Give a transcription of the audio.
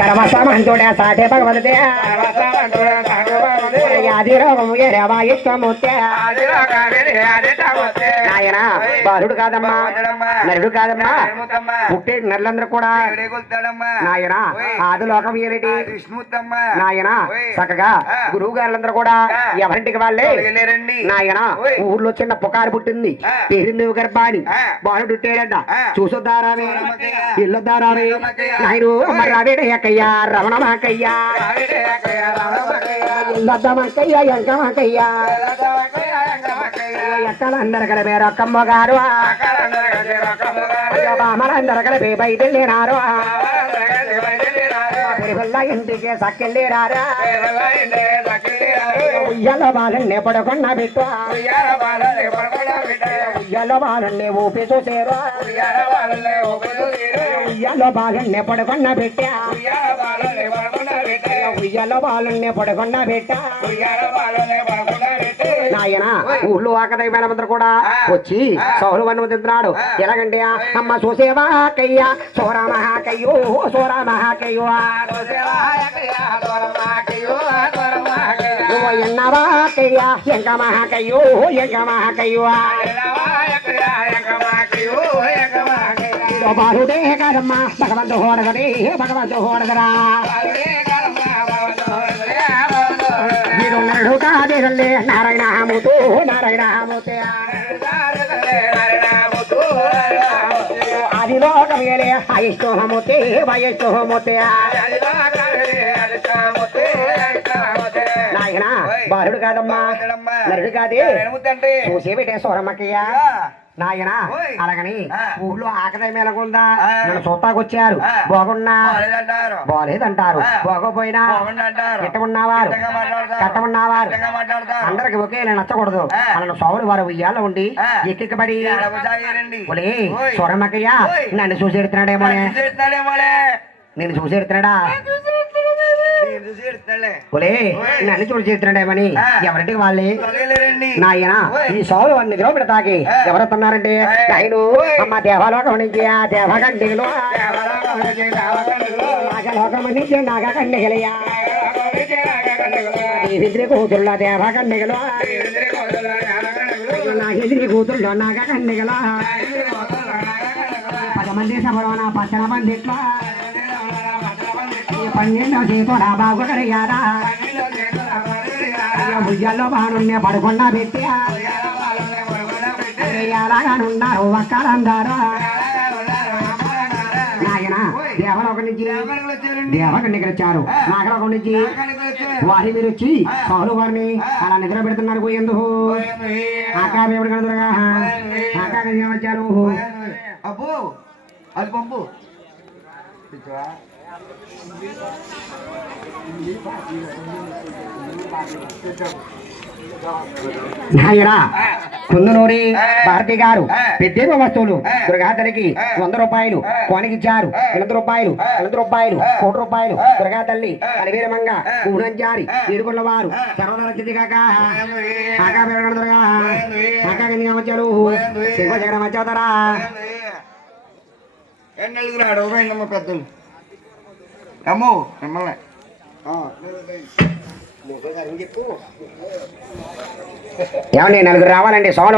సర్వసమంతుడే సాటే భగవతే నాయన బాలుడు కాదమ్మా నరుడు కాదమ్మా పుట్టే నరులందరూ కూడా నాయన ఆదిలోకం ఏమిటి నాయన చక్కగా గురువు గారులందరూ కూడా ఎవరింటికి వాళ్ళే నాయన ఊర్లో చిన్న పుకారు పుట్టింది పేరుంది గర్భాని బాలుడు పుట్టాడంట చూసొద్దారానే ఇల్లొద్దారానే నాయను మరి రావేడయ్యకయ్యా రమణమాకయ్యా ఇల్లొద్దామక్కయ్యా ఎంకమాకయ్యా ఎక్కలందరు కలిపే రొక్కమ్మ గారు బామలందరు కలిపి బయటెళ్ళినారు ఇంటికి సక్కెళ్ళిరారా ఉయ్యలో బాలన్నే పడకుండా పెట్టు ఉయ్యలో బాలన్నే ఊపి చూసేరు ఉయ్యలో బాలన్నే పడకుండా పెట్టా ఉయ్యలో బాలన్నే పడకుండా పెట్టా నాయన ఊళ్ళో ఆకదై మేడమందరూ కూడా వచ్చి సౌరు వన్నుతున్నాడు ఎలాగంటే అమ్మ చూసేవా కయ్యా సోరా మహాకయ్యో సోరా మహాకయ్యో ఎన్నవా కయ్యా ఎంక మహాకయ్యో ఎంక మహాకయ్యో బాలుడే కాదమ్మ భగవంతు హోడగరే భగవంతు హోడగరా మీరు నరుడు కాదేలే నారాయణమూతు నారాయణమూతే ఆదిలోకమేలే అయిష్టోహమూతే వయష్టోహమూతే నాయన బాలుడు కాదమ్మా నరుడు కాదే చూసే పెట్టే సోరమ్మకయ్యా నాయన అలాగని ఊళ్ళో ఆకదాయి మేలకుందా నన్ను చూస్తాకొచ్చారు బాగున్నా బాగలేదంటారు బాగోపోయినా ఎట్టమున్నవారు కట్టమున్నవారు అందరికి ఒకేలా నచ్చకూడదు నన్ను సోములు వారు ఉయ్యాలో ఉండి ఎక్కికబడి ఒలే సోరమ్మకయ్య నన్ను చూసేడుతున్నాడేమోనే నేను చూసేడుతున్నాడా ఒలే నన్ను చూడు చేస్తున్నాడేమని ఎవరింటికి వాళ్ళే నాయన ఈ సోలు అన్ని ద్రోపిడ తాకి ఎవరొస్తున్నారంటే నాయను అమ్మ దేవలోకం నుంచి ఆ దేవకండిలో నాగలోకం నుంచి నాగకండిగలయ్యా ఎదిరి కూతుళ్ళ దేవకండిగలో నాగెదిరి కూతుళ్ళో నాగకండిగల 10 మంది సభలోన పచ్చన మందిట్లో 12 చేతుడా బాగుగడయ్యారా ఉయ్యాల్లో బాగున్నే పడకుండా పెట్టి ఎలాగానున్నారు ఒక్కలందరూ నాయన దేవలోకం నుంచి దేవకండికి వచ్చారు నాగలోకం నుంచి వారి మీరు వచ్చి సౌలు వారిని అలా నిద్ర పెడుతున్నారు ఎందుకు ఆకాశం కనుదరగా ఆకాశం వచ్చారు అబ్బో అది పంపు నాయనా కుందనూరి భారతి గారు పెద్ద వస్తువులు దుర్గాతల్లికి 100 రూపాయలు కోనికిచ్చారు 800 రూపాయలు 100 రూపాయలు 1 రూపాయలు దుర్గాతల్లి అలివీరమంగా ఊరంజారి ఏడుకొండల వారు సర్వదరచితి కాక ఆకా పెరగడదురుగా ఆకా వచ్చారు శివ జగడం వచ్చావుతారా ఎన్నెలుగురాడు పోయిందమ్మ పెద్దలు అమ్మో మిమ్మల్ని ఏమండి 4 రావాలండి సోమవారం